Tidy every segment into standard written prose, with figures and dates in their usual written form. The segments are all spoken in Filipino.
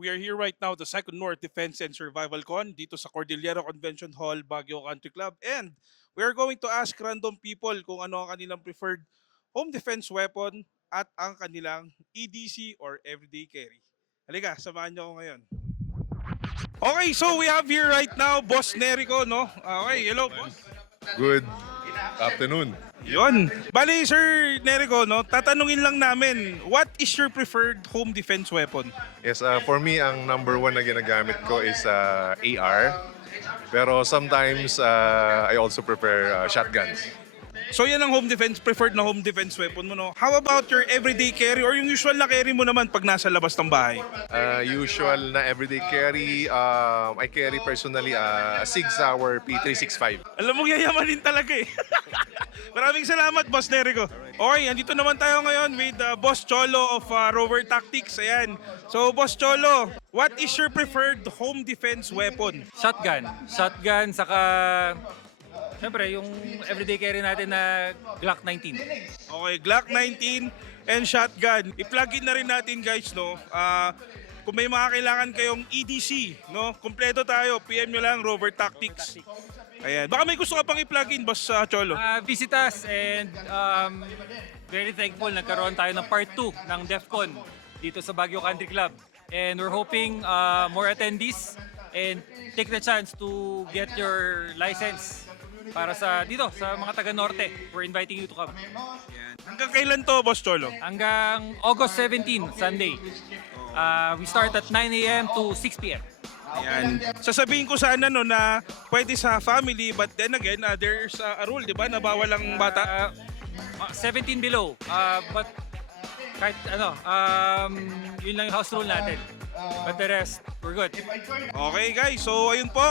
We are here right now at the Second North Defense and Survival Con dito sa Cordillera Convention Hall, Baguio Country Club. And we are going to ask random people kung ano ang kanilang preferred home defense weapon at ang kanilang EDC or everyday carry. Halika, samahan niyo ako ngayon. Okay, so we have here right now Boss Nerico, no? Okay, hello boss. Good afternoon. Yun. Bali, Sir Nerico, no? Tatanungin lang namin, what is your preferred home defense weapon? Yes, for me, ang number one na ginagamit ko is AR. Pero sometimes, I also prefer shotguns. So yan ang home defense, preferred na home defense weapon mo, no? How about your everyday carry or yung usual na carry mo naman pag nasa labas ng bahay? Usual na everyday carry, I carry personally a Sig Sauer P365. Alam mo, yayamanin talaga eh. Maraming salamat, Boss Nerico. Okay, andito naman tayo ngayon with Boss Cholo of Rover Tactics. Ayan. So, Boss Cholo, what is your preferred home defense weapon? Shotgun. Shotgun, saka siyempre yung everyday carry natin na Glock 19. Okay, Glock 19 and shotgun. I-plug in na rin natin guys, no? Kung may mga kailangan kayong EDC, no? Kompleto tayo. PM nyo lang, Rover Tactics. Ayan. Baka may gusto ka pang i-plug in, Boss Cholo. Visit us and very thankful nagkaroon tayo ng part 2 ng DEFCON dito sa Baguio Country Club. And we're hoping more attendees and take the chance to get your license para sa dito sa mga taga Norte. We're inviting you to come. Hanggang kailan to, Boss Cholo? Hanggang August 17, Sunday. We start at 9 a.m. to 6 p.m. Ayan. Sasabihin ko sana no na pwede sa family but then again there's a rule, 'di ba, na bawal ang bata. 17 below. But kahit ano, yun lang yung house rule natin. But the rest, we're good. Okay guys, so ayun po,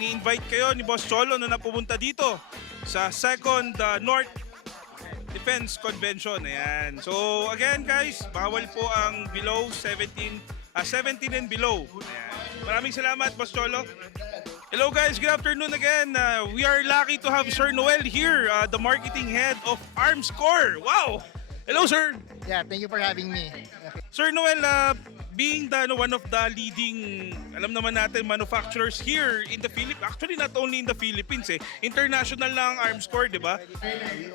ini-invite kayo ni Boss Cholo na pumunta dito sa Second North Defense Convention. Ayan. So again guys, bawal po ang below 17 and below. Ayan. Maraming salamat, Boss Cholo. Hello guys, good afternoon again. We are lucky to have Sir Noel here, the marketing head of Arms Corps. Wow! Hello sir! Yeah, thank you for having me. Sir Noel, being one of the leading, alam naman natin, manufacturers here in the Philippines, actually not only in the Philippines, international na ang Arms Corps, di ba?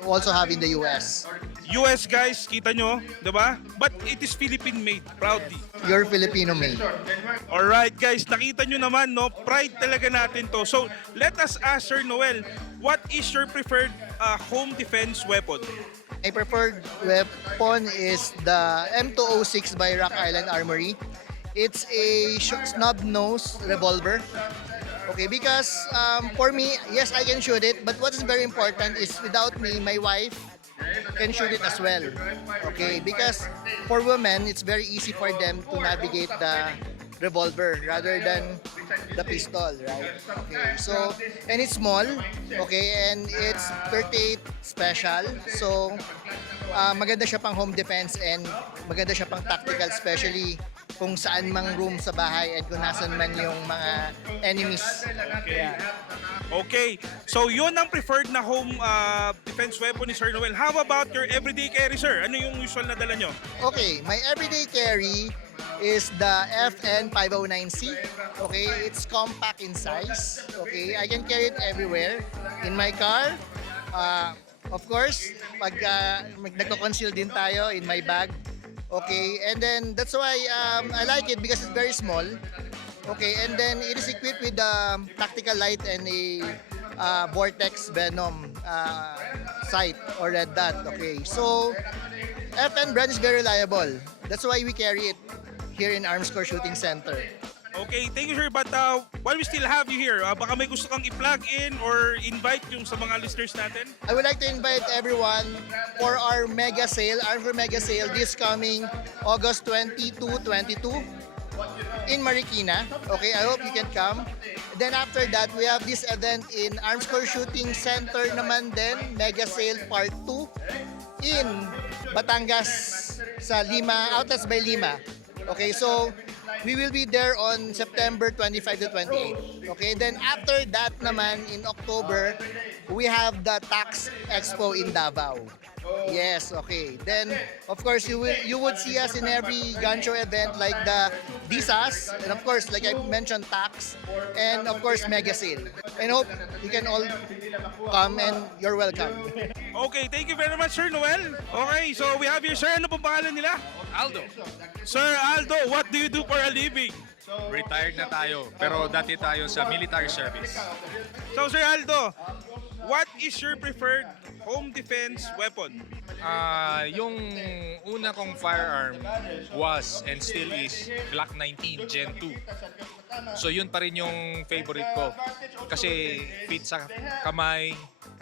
We also have in the US. US guys, kita nyo, di ba? But it is Philippine made, proudly. You're Filipino made. Alright guys, nakita nyo naman, no? Pride talaga natin to. So, let us ask Sir Noel, what is your preferred home defense weapon? My preferred weapon is the M206 by Rock Island Armory. It's a snub-nose revolver. Okay, because for me, yes, I can shoot it, but what is very important is without me, my wife can shoot it as well. Okay, because for women, it's very easy for them to navigate the revolver rather than the pistol, right? Okay, so, and it's small, okay, and it's 38 special, so maganda siya pang home defense and maganda siya pang tactical, especially kung saan mang room sa bahay and kung nasan man yung mga enemies. Yeah. Okay, so yun ang preferred na home defense weapon ni Sir Noel. How about your everyday carry, sir? Ano yung usual na dala nyo? Okay, my everyday carry is the FN509C. Okay, it's compact in size. Okay, I can carry it everywhere. In my car, of course, pag nagko-conceal din tayo in my bag. Okay, and then that's why I like it because it's very small. Okay, and then it is equipped with a tactical light and a Vortex Venom sight or red dot. Okay, so FN brand is very reliable. That's why we carry it here in Arms Corps Shooting Center. Okay, thank you sir. But while we still have you here, baka may gusto kang i-plug in or invite yung sa mga listeners natin? I would like to invite everyone for our mega sale, Arms Corps mega sale this coming August 22, 22 in Marikina. Okay, I hope you can come. Then after that, we have this event in Arms Corps Shooting Center naman din, mega sale part 2 in Batangas sa Lima, Outlets by Lima. Okay, so we will be there on September 25 to 28. Okay, then after that naman in October, we have the Tax Expo in Davao. Yes, okay. Then, of course, you would see us in every gun show event like the DSAS, and of course, like I mentioned, TAX, and of course, Mega Sale. And hope you can all come and you're welcome. Okay, thank you very much, Sir Noel. Okay, so we have here, sir, ano pong pangalan nila? Aldo, Sir Aldo, what do you do for a living? retired na tayo, pero dati tayo sa military service. So, Sir Aldo, what is your preferred home defense weapon? Yung una kong firearm was and still is Glock 19 Gen 2. So yun pa rin yung favorite ko. Kasi fit sa kamay,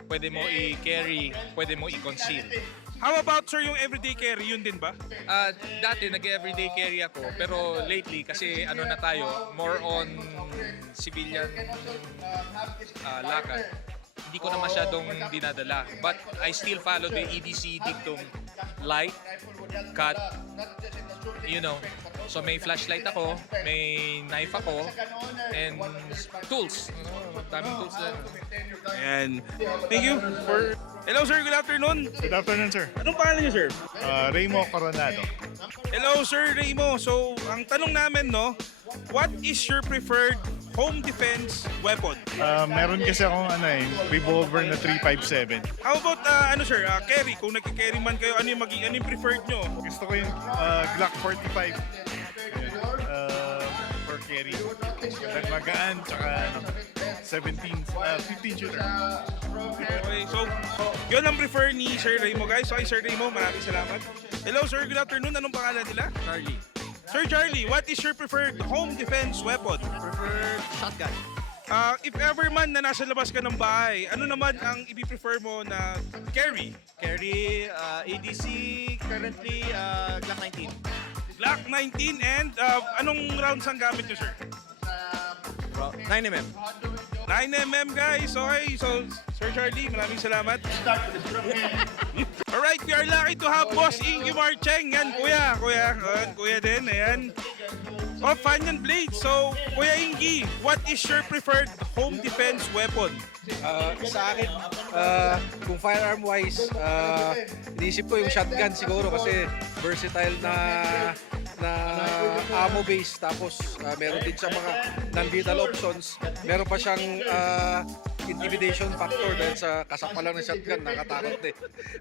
pwede mo i-carry, pwede mo i-conceal. How about, sir, yung everyday carry? Yun din ba? Dati nag-everyday carry ako, pero lately kasi ano na tayo, more on civilian lakad. Hindi ko na masyadong dinadala. But I still follow the EDC dictum, light, cut, you know. So may flashlight ako, may knife ako, and tools. Daming tools na. Ayan. Thank you for... Hello, sir. Good afternoon. Good afternoon, sir. Anong pangalan niyo, sir? Raymo Coronado. Hello, Sir Raymo. So, ang tanong namin, no, what is your preferred home defense weapon? Meron kasi akong revolver na 357. How about, sir, carry? Kung nagka-carry man kayo, ano yung preferred nyo? Gusto ko yung Glock 45. For carry. Then magaan, tsaka 15 shooter. Okay, so, yun ang prefer ni Sir Raymo, guys. Okay, Sir Raymo, maraming salamat. Hello, sir. Good afternoon. Anong pangalan nila? Charlie. Sir Charlie, what is your preferred home defense weapon? Preferred shotgun. If ever man na nasa labas ka ng bahay, ano naman ang i-prefer mo na carry? Carry, ADC, currently Glock 19. Glock 19 and anong rounds ang gamit nyo, sir? 9mm. 9mm, guys. Okay, so Sir Charlie, maraming salamat. Alright, we are lucky to have Boss Ingy Marcheng. Yan, kuya din, ayan. Of Fanyan Blade. So, Kuya Ingy, what is your preferred home defense weapon? Sa akin, kung firearm wise, iniisip ko yung shotgun siguro kasi versatile na ammo base, tapos meron din siya mga non-lethal options. Meron pa siyang intimidation factor dahil sa kasapalan ng shotgun, nakatakot eh.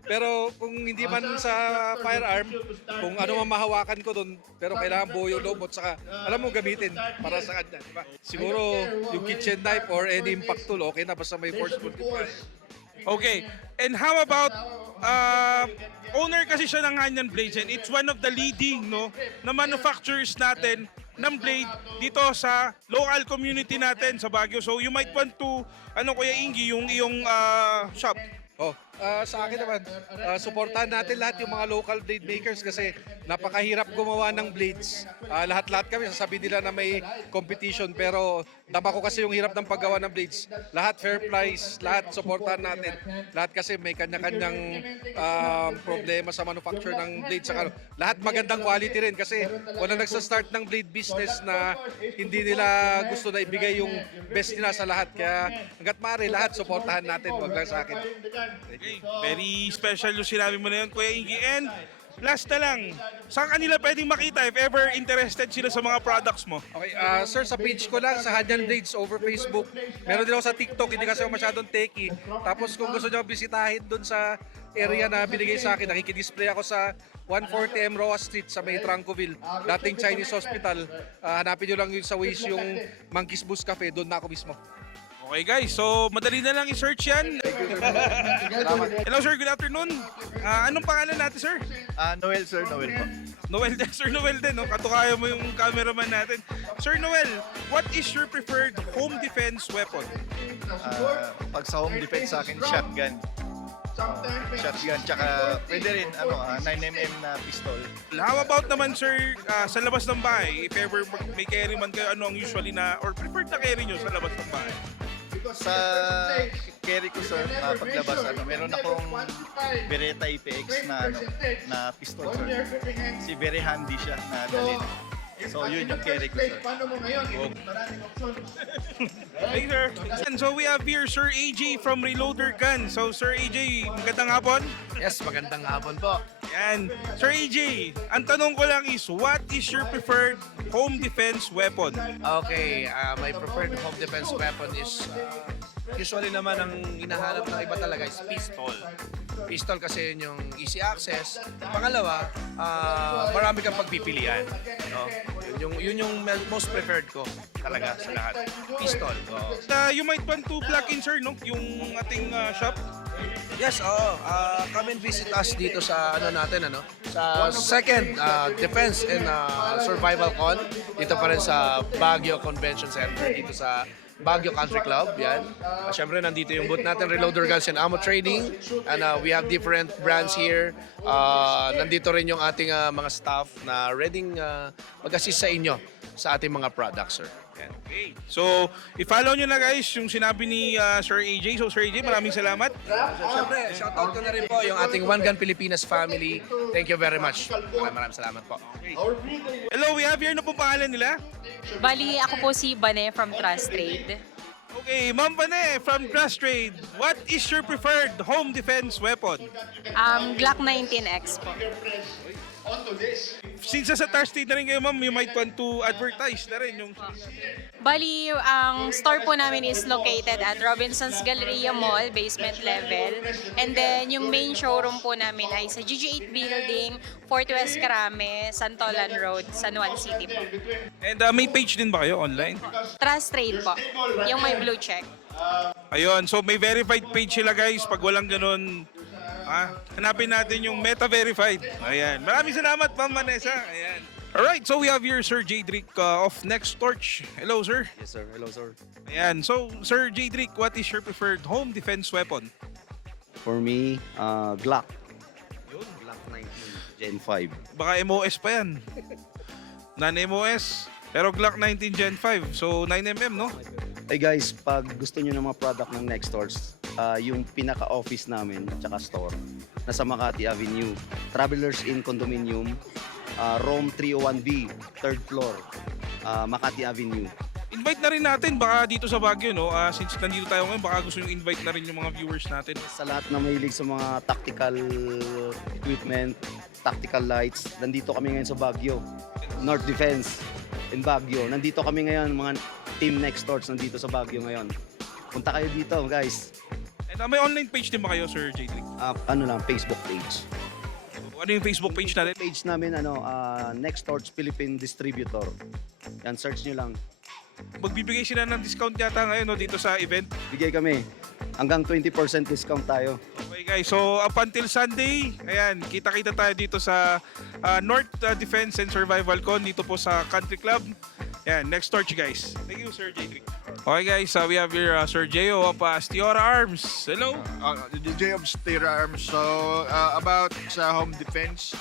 Pero kung hindi man sa firearm, kung ano man mahawakan ko doon, pero kailangan buo yung loob at saka alam mo gamitin para sa kanya, di ba? Siguro yung kitchen knife or any impact tool, okay na basta may force multiplier. Okay, and how about owner kasi siya ng Hanyan Blades and it's one of the leading na manufacturers natin ng blade dito sa local community natin sa Baguio. So you might want to, Kuya Ingy, yung iyong shop. Sa akin naman, suportahan natin lahat yung mga local blade makers kasi napakahirap gumawa ng blades. Lahat-lahat kami sasabihin nila na may competition pero dama ko kasi yung hirap ng paggawa ng blades. Lahat fair price, lahat suportahan natin. Lahat kasi may kanya-kanyang problema sa manufacture ng blades. Saka, lahat magandang quality rin kasi wala nagsa-start ng blade business na hindi nila gusto na ibigay yung best nila sa lahat. Kaya hanggat maaari lahat suportahan natin, wag lang sa akin. Okay, very special yung sinabi mo na yun, Kuya Ingy. And last na lang, saan kanila pwedeng makita if ever interested sila sa mga products mo? Okay, sir, sa page ko lang, sa Hanyan Blades over Facebook. Meron din ako sa TikTok, hindi kasi ako masyadong techie. Tapos kung gusto nyo bisitahin doon sa area na binigay sa akin, nakikidisplay ako sa 140M Roa Street sa may Trancoville, dating Chinese Hospital. Hanapin nyo lang yun sa Waze yung Monkey's Boost Cafe, doon na ako mismo. Okay guys, so madali na lang i-search yan. Hello sir, good afternoon. Anong pangalan natin, sir? Noel, sir. Noel po. Noel din, Sir Noel din, no? Katukaya mo yung cameraman natin. Sir Noel, what is your preferred home defense weapon? Pag sa home defense sa akin, shotgun. Shotgun, tsaka pwede rin 9mm na pistol. How about naman, sir, sa labas ng bahay, if ever may carry man kayo, ano ang usually na, or preferred na carry nyo sa labas ng bahay? Sa carry ko sa paglabas, meron akong Beretta IPX na pistol, sir. Si very handy siya na dalhin. So yun yung carry ko, sir. Hey, sir. And so we have here Sir AJ from Reloader Gun. So Sir AJ, magandang hapon. Yes, magandang hapon po. Yan. Sir AJ, ang tanong ko lang is, what is your preferred home defense weapon? Okay, my preferred home defense weapon is usually naman ang hinahanap ng iba talaga is pistol. Pistol kasi yun yung easy access. Pangalawa, marami kang pagpipilian. No? Yun yung most preferred ko talaga sa lahat. Pistol. Oo. You might want to plug in, sir, no? Yung ating shop. Yes, oo. Come and visit us dito sa sa second Defense and Survival Con. Dito pa rin sa Baguio Convention Center, dito sa Baguio Country Club, yan. Siyempre, nandito yung booth natin, Reloader Guns and Ammo Trading. And we have different brands here. Nandito rin yung ating mga staff na ready mag-assist sa inyo sa ating mga products, sir. Yan. Okay. So, i-follow nyo na guys yung sinabi ni Sir AJ. So, Sir AJ, maraming salamat. So, siyempre, shoutout ko na rin po yung ating One Gun Pilipinas family. Thank you very much. Maraming salamat po. Hello, we have here na pong pangalan nila. Bali, ako po si Bane from Trust Trade. Okay, Ma'am Bane from Trust Trade. What is your preferred home defense weapon? Glock 19X po. Since sa Trust Trade na rin kayo, ma'am, you might want to advertise na rin yung... Bali, ang store po namin is located at Robinson's Galleria Mall, basement level. And then, yung main showroom po namin ay sa GG8 Building, Fort West Carame, Santolan Road, San Juan City po. And may page din ba kayo online? Trust Trade po, yung may blue check. Ayun, so may verified page sila guys. Pag walang ganun, hanapin natin yung meta-verified. Ayan. Maraming salamat, Ma'am Vanessa. Ayan. Alright, so we have here Sir Jadrick of Next Torch. Hello, sir. Yes, sir. Hello, sir. Ayan. So, Sir Jadrick, what is your preferred home defense weapon? For me, Glock. Glock 19 Gen 5. Baka MOS pa yan. Non-MOS. Pero Glock 19 Gen 5. So, 9mm, no? Hey guys, pag gusto nyo ng mga product ng Nextors, yung pinaka-office namin at saka store, nasa Makati Avenue, Travelers Inn Condominium, Rome 301B, 3rd floor, Makati Avenue. Invite na rin natin baka dito sa Baguio, no? Since nandito tayo ngayon, baka gusto nyo invite na rin yung mga viewers natin. Sa lahat na mahilig sa mga tactical equipment, tactical lights, nandito kami ngayon sa Baguio. North Defense in Baguio. Nandito kami ngayon, mga Team Nextors nandito sa Baguio ngayon. Punta kayo dito, guys. And may online page din ba kayo, Sir Jadrick? Facebook page. Ano yung Facebook page natin? Page namin, Nextors Philippine Distributor. Yan, search nyo lang. Magbibigay sila ng discount yata ngayon, no, dito sa event. Bigay kami. Hanggang 20% discount tayo. Okay guys, so up until Sunday, ayan, kita-kita tayo dito sa North Defense and Survival Con dito po sa Country Club. Ayan, next torch guys. Thank you, Sir Jadrick. Okay guys, we have here Sir Jeo of Stiora Arms. Hello. DJ of Stiora Arms. So, about sa home defense,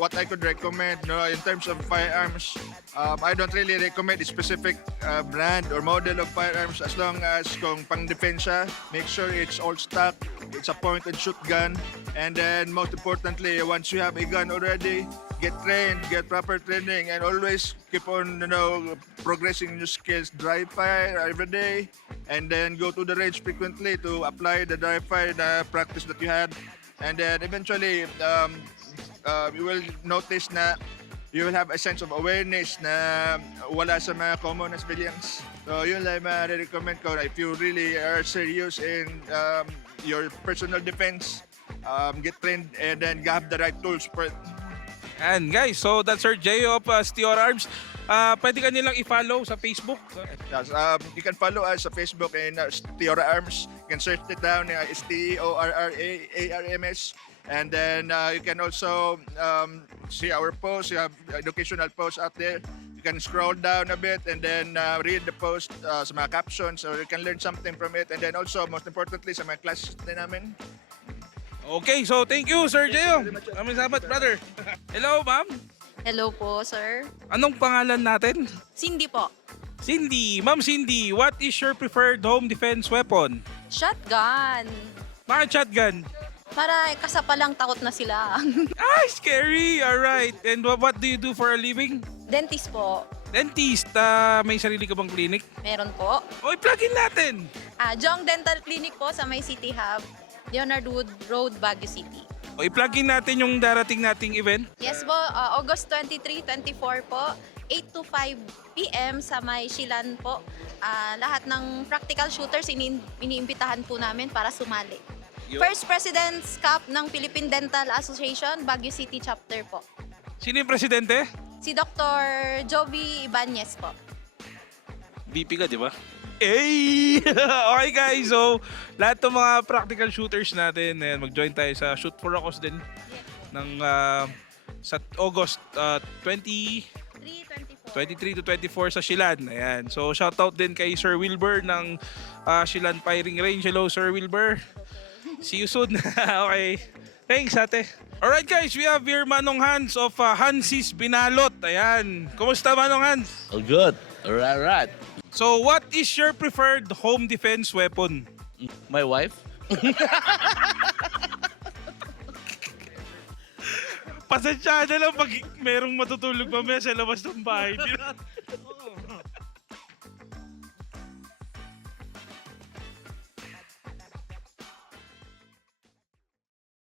what I could recommend, no, in terms of firearms, I don't really recommend a specific brand or model of firearms as long as kung pang-defensa, make sure it's all stock, it's a point-and-shoot gun, and then most importantly, once you have a gun already, get trained, get proper training, and always keep on, progressing your skills. Dry fire every day, and then go to the range frequently to apply the dry fire practice that you had, and then eventually you will notice na you will have a sense of awareness na wala sa mga common civilians. So yun lang ma-recommend ko if you really are serious in your personal defense, get trained and then have the right tools for it. And guys, so that's Sir Jeo of Stiora Arms. Pwede ka nilang i-follow sa Facebook. Yes, you can follow us sa Facebook and Stiora Arms. You can search it down, STORRAARMS. And then you can also see our posts. You have educational posts out there. You can scroll down a bit and then read the post sa mga captions, or you can learn something from it. And then also, most importantly, sa mga classes din namin. Okay, so thank you, Sir Jeo. Maraming salamat, brother. Hello, ma'am. Hello po, sir. Anong pangalan natin? Cindy po. Cindy. Ma'am Cindy, what is your preferred home defense weapon? Shotgun. Bakit shotgun? Para kasapalang takot na sila. Ah, scary. All right. And what do you do for a living? Dentist po. Dentist, may sarili ka bang clinic? Meron po. O, i-plug-in natin. Jong Dental Clinic po sa may City Hub, Leonard Wood Road, Baguio City. O, i-plug-in natin yung darating nating event. Yes po, August 23, 24 po, 8 to 5 p.m. sa may Shilan po. Lahat ng practical shooters iniimbitahan po namin para sumali. First President's Cup ng Philippine Dental Association, Baguio City Chapter po. Sino yung presidente? Si Dr. Joby Ibanez po. VP ka, di ba? Hey! Okay guys, so lahat ng mga practical shooters natin, ayan, mag-join tayo sa Shoot for a Cause din ng sa August 23 to 24 sa Shilan. Ayan. So shoutout din kay Sir Wilbur ng Shilan Firing Range. Hello Sir Wilbur. See you soon. Okay. Thanks ate. Alright guys, we have here Manong Hans of Hansis Binalot. Ayan. Kumusta Manong Hans? Oh, good. Alright. So what is your preferred home defense weapon? My wife? Pasensya na lang pag merong matutulog mamaya sa labas ng bahay.